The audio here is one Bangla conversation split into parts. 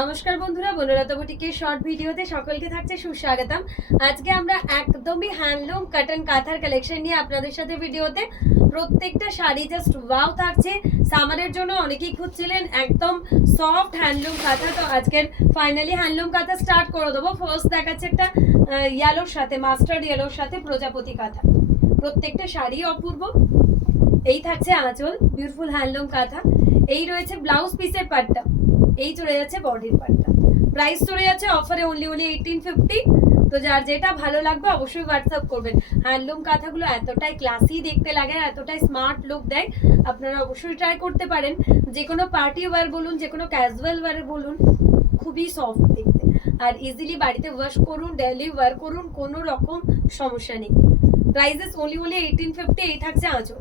নমস্কার বন্ধুরা, বনলতা বুটিকের শর্ট ভিডিওতে সকলকে থাকছে সুস্বাগতম। আজকে আমরা একদমই হ্যান্ডলুম কটন কাঁথার কালেকশন নিয়ে আপনাদের সাথে ভিডিওতে প্রত্যেকটা শাড়ি জাস্ট ওয়াও থাকছে। সামারের জন্য অনেকেই খুঁজছিলেন একদম সফট হ্যান্ডলুম কাঁথা, তো আজকের ফাইনালি হ্যান্ডলুম কাঁথা স্টার্ট করে দেবো। ফার্স্ট দেখাচ্ছে একটা ইয়েলোর সাথে, মাস্টার্ড ইয়েলোর সাথে প্রজাপতি কাঁথা। প্রত্যেকটা শাড়ি অপূর্ব। এই থাকছে আঁচল, বিউটিফুল হ্যান্ডলুম কাঁথা। এই রয়েছে ব্লাউজ পিসের পাটটা, এই চলে যাচ্ছে বডির পার্টটা। প্রাইস চলে যাচ্ছে অফারে অনলি 1850। তো যার যেটা ভালো লাগবে অবশ্যই হোয়াটসঅ্যাপ করবেন। হ্যান্ডলুম কাঁথাগুলো এতটাই ক্লাসি দেখতে লাগে, এতটাই স্মার্ট লুক দেয়, আপনারা অবশ্যই ট্রাই করতে পারেন। যে কোনো পার্টি ওয়্যার বলুন, যে কোনো ক্যাজুয়াল ওয়্যার বলুন, খুবই সফট দেখতে, আর ইজিলি বাড়িতে ওয়াশ করুন, ডেইলি ওয়্যার করুন, কোনো রকম সমস্যা নেই। Prices only 1850। এই থাকছে আঁচল।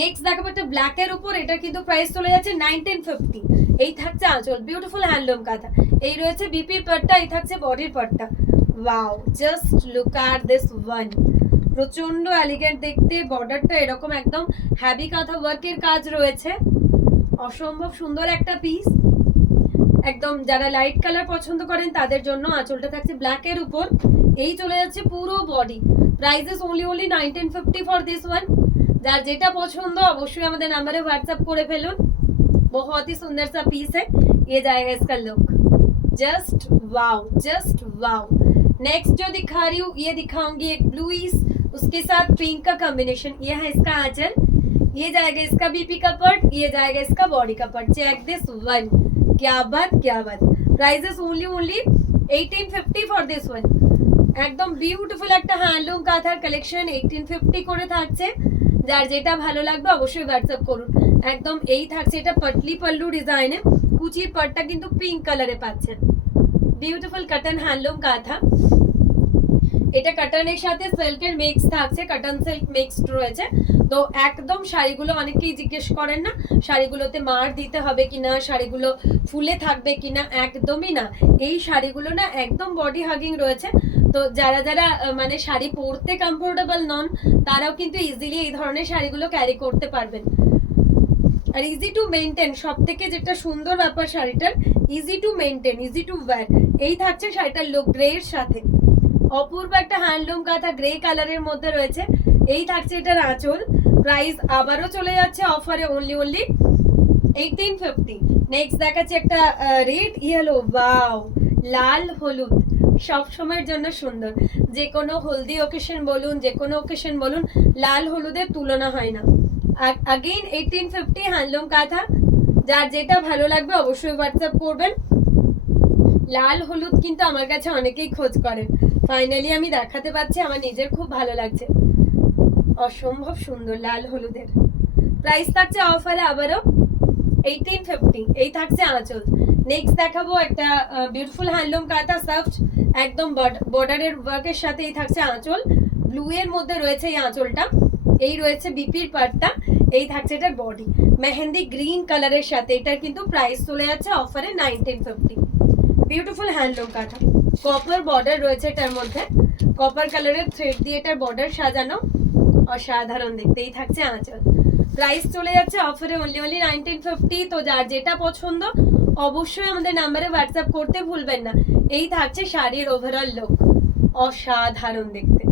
নেক্সট দেখাবো একটা ব্ল্যাকের উপর, এটা কিন্তু প্রাইস চলে যাচ্ছে 1950। এই থাকছে আঁচল, বিউটিফুল হ্যান্ডলুম কাঁথা। এই রয়েছে বিপির পাটটা, এই থাকছে বডির পাটটা। Wow, just look at this one. প্রচন্ড এলিগেন্ট দেখতে, বর্ডারটা এরকম একদম হ্যাভি কাঁথা ওয়ার্কের কাজ রয়েছে। অসম্ভব সুন্দর একটা পিস, একদম যারা লাইট কালার পছন্দ করেন তাদের জন্য। আঁচলটা থাকছে ব্ল্যাকের উপর, এই চলে যাচ্ছে পুরো body. Prices only 1950 for this one. যার যেটা পছন্দ অবশ্যই আমাদের नंबर व्हाट्सएप করে ফেলুন। बहुत ही सुंदर सा पीस है, ये जाएगा इसका look. Just wow, just wow. Next जो दिखा रही हूँ, ये दिखाऊंगी एक ब्लूइश, उसके साथ पिंक का कॉम्बिनेशन। ये है इसका आंचल, ये जाएगा इसका बीपी का पट, ये जाएगा इसका बॉडी का पट। चेक दिस वन, क्या बात क्या बात। Prices only 1850 for this one. একদম বিউটিফুল একটা হ্যান্ডলুম কাঁথার কালেকশন 1850 করে থাকছে। যার যেটা ভালো লাগবে অবশ্যই হোয়াটসঅ্যাপ করুন। একদম এই থাকছে, এটা পটলি পল্লু ডিজাইনে, কুচির পাটটা কিন্তু পিঙ্ক কালারে পাচ্ছেন। বিউটিফুল কটন হ্যান্ডলুম কাঁথা। এটা কটনের সাথে সিল্কের মিক্স থাকছে, কটন সিল্ক মিক্সড রয়েছে। তো একদম শাড়িগুলো অনেকেই জিজ্ঞেস করেন না শাড়িগুলোতে মার দিতে হবে কিনা, শাড়িগুলো ফুলে থাকবে কিনা, একদমই না। এই শাড়িগুলো না একদম বডি হাগিং রয়েছে। তো যারা যারা মানে শাড়ি পরতে কমফোর্টেবল নন, তারাও কিন্তু ইজিলি এই ধরনের শাড়িগুলো ক্যারি করতে পারবেন। আর ইজি টু মেনটেন, সব থেকে যেটা সুন্দর ব্যাপার শাড়িটার, easy to maintain, easy to wire. এই থাকছে শাড়িটার লুক গ্রে এর সাথে। অপূর্ব একটা হ্যান্ডলুম কাঁথা গ্রে কালারের মধ্যে রয়েছে। এই থাকছে এটার আঁচল। প্রাইস আবারও চলে যাচ্ছে অফারে অনলি 1850। নেক্সট দেখাচ্ছে একটা রেড ইয়েলো, ওয়াও, লাল হলুদ। সব সময়ের জন্য সুন্দর, যে কোনো হলদি ওকেশন বলুন, যে কোনো ওকেশন বলুন, লাল হলুদের তুলনা হয় না। अगेन 1850 হ্যান্ডলুম কাঁথা। যার যেটা ভালো লাগবে অবশ্যই হোয়াটসঅ্যাপ করবেন। লাল হলুদ কিন্তু আমার কাছে অনেকেই খোঁজ করেন, ফাইনালি আমি দেখাতে পাচ্ছি, আমার নিজের খুব ভালো লাগছে। অসম্ভব সুন্দর লাল হলুদের। প্রাইস থাকছে অফারে আবারও 1850। এই থাকছে আঁচল। নেক্সট দেখাবো একটা বিউটিফুল হ্যান্ডলুম কাঁথা, সফট একদম বর্ডারের ওয়ার্কের সাথে। এই থাকছে আঁচল, ব্লু এর মধ্যে রয়েছে এই আঁচলটা। এই রয়েছে বিপির পাটটা, এই থাকছে এটার বডি মেহেন্দি গ্রিন কালারের সাথে। এটার কিন্তু প্রাইস চলে যাচ্ছে অফারে 1950। বিউটিফুল হ্যান্ডলুম কাঁথা, কপার বর্ডার রয়েছে এটার মধ্যে, কপার কালারের থ্রেড দিয়ে এটার বর্ডার সাজানো, অসাধারণ দেখতে। এই থাকছে আঁচল। প্রাইস চলে যাচ্ছে অফারে অনলি 1950। তো যার যেটা পছন্দ অবশ্যই আমাদের নাম্বারে হোয়াটসঅ্যাপ করতে ভুলবেন না। এই থাকছে শাড়ির ওভারঅল লুক, অসাধারণ দেখতে,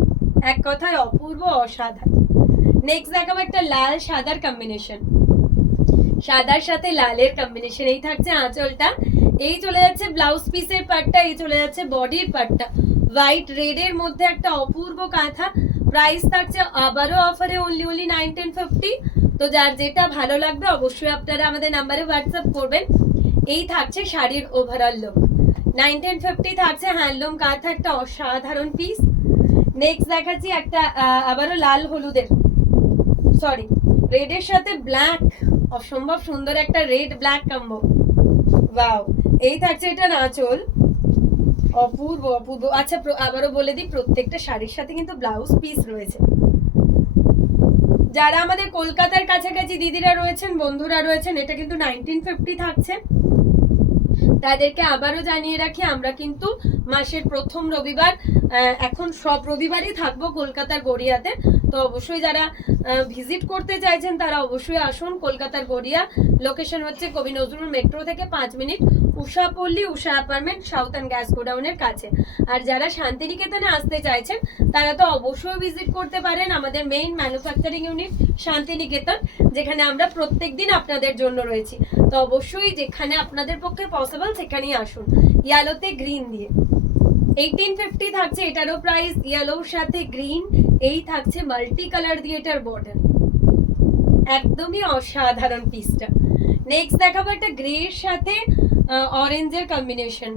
এক কথায় অপূর্ব, অসাধারণ। নেক্সট দেখাবো একটা লাল সাদার কম্বিনেশন, সাদার সাথে লালের কম্বিনেশন। এই থাকছে আঁচলটা। এই চলে যাচ্ছে ব্লাউজ পিসের পাটটা, এই চলে যাচ্ছে বডির পাটটা। হোয়াইট রেড এর মধ্যে একটা অপূর্ব কাঁথা। প্রাইস থাকছে আবারও অফারে অনলি 1950। তো যার যেটা ভালো লাগবে অবশ্যই আপনারা আমাদের নাম্বারে হোয়াটসঅ্যাপ করবেন। এই থাকছে শাড়ির ওভারঅল লুক। 1950 থাকছে হ্যান্ডলুম কাঁথা, একটা অসাধারণ পিস। নেক্সট দেখাচ্ছি একটা আবারও লাল হলুদের, সরি রেডের সাথে ব্ল্যাক, অসম্ভব সুন্দর একটা রেড ব্ল্যাক কম্বো। ওয়াও, এই থাকছে এটা আঁচল, অপূর্ব অপূর্ব। আচ্ছা আবারও বলে দিই, প্রত্যেকটা শাড়ির সাথে কিন্তু ব্লাউজ পিস রয়েছে। যারা আমাদের কলকাতার কাছাকাছি দিদিরা রয়েছেন, বন্ধুরা রয়েছেন, এটা কিন্তু 1950 থাকছে। তাদেরকে আবারও জানিয়ে রাখি, আমরা কিন্তু মাসের প্রথম রবিবার, এখন সব রবিবারই থাকবো কলকাতার গড়িয়াতে। তো অবশ্যই যারা ভিজিট করতে চাইছেন তারা অবশ্যই আসুন। কলকাতার গড়িয়া, লোকেশন হচ্ছে কবি নজরুল মেট্রো থেকে 5 মিনিট, উষা পল্লী, উষা অ্যাপার্টমেন্ট, সাউথার্ন গ্যাস গোডাউনের কাছে। আর যারা শান্তিনিকেতনে আসতে চাইছেন তারা তো অবশ্যই ভিজিট করতে পারেন আমাদের মেইন ম্যানুফ্যাকচারিং ইউনিট শান্তিনিকেতন, যেখানে আমরা প্রত্যেকদিন আপনাদের জন্য রয়েছি। তো অবশ্যই যেখানে আপনাদের পক্ষে পসিবল সেখানেই আসুন। ইয়েলোতে গ্রিন দিয়ে 1850 থাকছে এটারও প্রাইস, ইয়েলোর সাথে গ্রিন। এই থাকছে মাল্টি কালার দিয়ে এটার বর্ডার, একদমই অসাধারণ পিসটা। নেক্সট দেখাবো একটা গ্রে এর সাথে অরেঞ্জের কম্বিনেশন।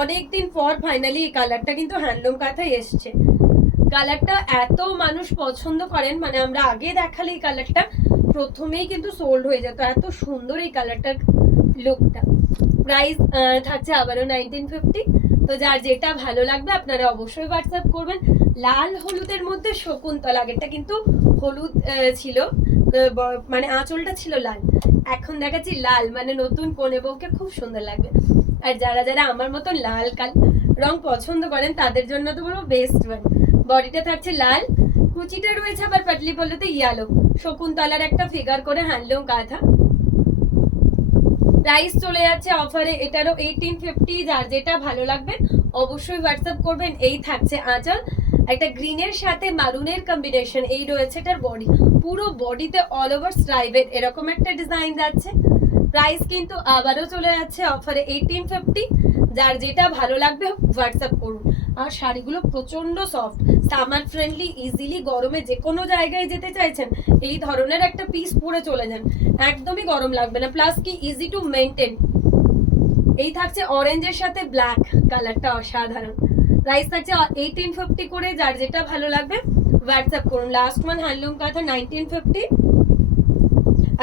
অনেকদিন পর ফাইনালি এই কালারটা কিন্তু হ্যান্ডলুম কাঁথায় এসছে। কালারটা এত মানুষ পছন্দ করেন, মানে আমরা আগে দেখালে এই কালারটা প্রথমেই কিন্তু সোল্ড হয়ে যেত, এত সুন্দর এই কালারটার লুকটা। প্রাইস থাকছে আবারও 1950। তো যার যেটা ভালো লাগবে আপনারা অবশ্যই হোয়াটসঅ্যাপ করবেন। লাল হলুদের মধ্যে শকুন্তলা, আগেরটা কিন্তু হলুদ ছিল, মানে আঁচলটা ছিল লাল, এখন দেখাচ্ছি লাল, মানে নতুন কনে বউকে খুব সুন্দর লাগবে। আর যারা যারা আমার মতো লাল রং পছন্দ করেন তাদের জন্য তো বলবো বেস্ট ওয়ান। বডিটা থাকছে লাল, কুচিটা রয়েছে আবার পাটলি পল্লুতে ইয়েলো, শকুন্তলার একটা ফিগার করে হ্যান্ডলুম কাঁথা। প্রাইস চলে যাচ্ছে অফারে এটারও 1850। যার যেটা ভালো লাগবে অবশ্যই হোয়াটসঅ্যাপ করবেন। এই থাকছে আঁচল, একটা গ্রিনের সাথে মারুনের কম্বিনেশন। এই রয়েছে এটার বডি, পুরো বডিতে অল ওভার স্ট্রাইপের এরকম একটা ডিজাইন যাচ্ছে। প্রাইস কিন্তু আবারও চলে যাচ্ছে অফারে 1850। যার যেটা ভালো লাগবে হোয়াটসঅ্যাপ করুন। আর শাড়িগুলো প্রচন্ড সফট, সামার ফ্রেন্ডলি, ইজিলি গরমে যে কোনো জায়গায় যেতে চাইছেন এই ধরনের একটা পিস পরে চলে যান, একদমই গরম লাগবে না, প্লাস কি ইজি টু মেনটেন। এই থাকছে অরেঞ্জের সাথে ব্ল্যাক, কালারটা অসাধারণ। প্রাইস থাকছে 1850 করে। যার যেটা ভালো লাগবে হোয়াটসঅ্যাপ করুন। লাস্ট ওয়ান হ্যান্ডলুম কাঁথা 1950।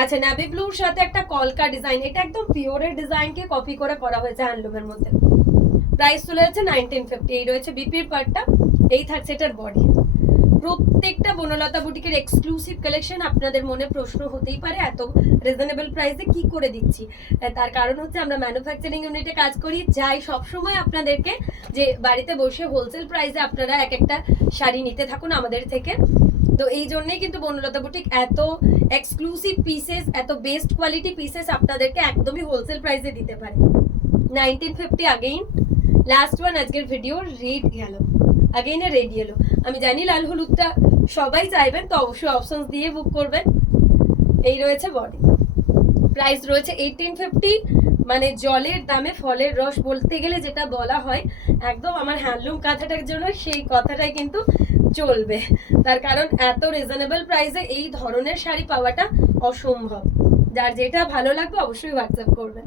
আচ্ছা, নেভি ব্লুর সাথে একটা কলকা ডিজাইন, এটা একদম পিওরের ডিজাইনকে কপি করে করা হয়েছে হ্যান্ডলুমের মধ্যে। প্রাইস চলে যাচ্ছে 1950। এই রয়েছে বিপির পার্টটা, এই থাকছে এটার বডি। প্রত্যেকটা বনলতা বুটিকের এক্সক্লুসিভ কালেকশন। আপনাদের মনে প্রশ্ন হতেই পারে এত রিজনেবল প্রাইসে কি করে দিচ্ছি, তার কারণ হচ্ছে আমরা ম্যানুফ্যাকচারিং ইউনিটে কাজ করি, যাই সবসময় আপনাদেরকে যে বাড়িতে বসে হোলসেল প্রাইসে আপনারা এক একটা শাড়ি নিতে থাকুন আমাদের থেকে। তো এই জন্যই কিন্তু বনলতা বুটিক এত এক্সক্লুসিভ পিসেস, এত বেস্ট কোয়ালিটি পিসেস আপনাদেরকে একদমই হোলসেল প্রাইসে দিতে পারে। 1950 আগেইন। লাস্ট ওয়ান আজকের video, red yellow, again red yellow. আমি জানি লাল হলুদটা সবাই চাইবেন, তো অবশ্যই অপশনস দিয়ে বুক করবেন। এই রয়েছে বডি, প্রাইস রয়েছে 1850। মানে জলের দামে ফলের রস বলতে গেলে যেটা বলা হয়, একদম আমার হ্যান্ডলুম কাঁথাটার জন্য সেই কথাটাই কিন্তু চলবে, তার কারণ এত রিজনেবল প্রাইসে এই ধরনের শাড়ি পাওয়াটা অসম্ভব। যার যেটা ভালো লাগবে অবশ্যই হোয়াটসঅ্যাপ করবেন।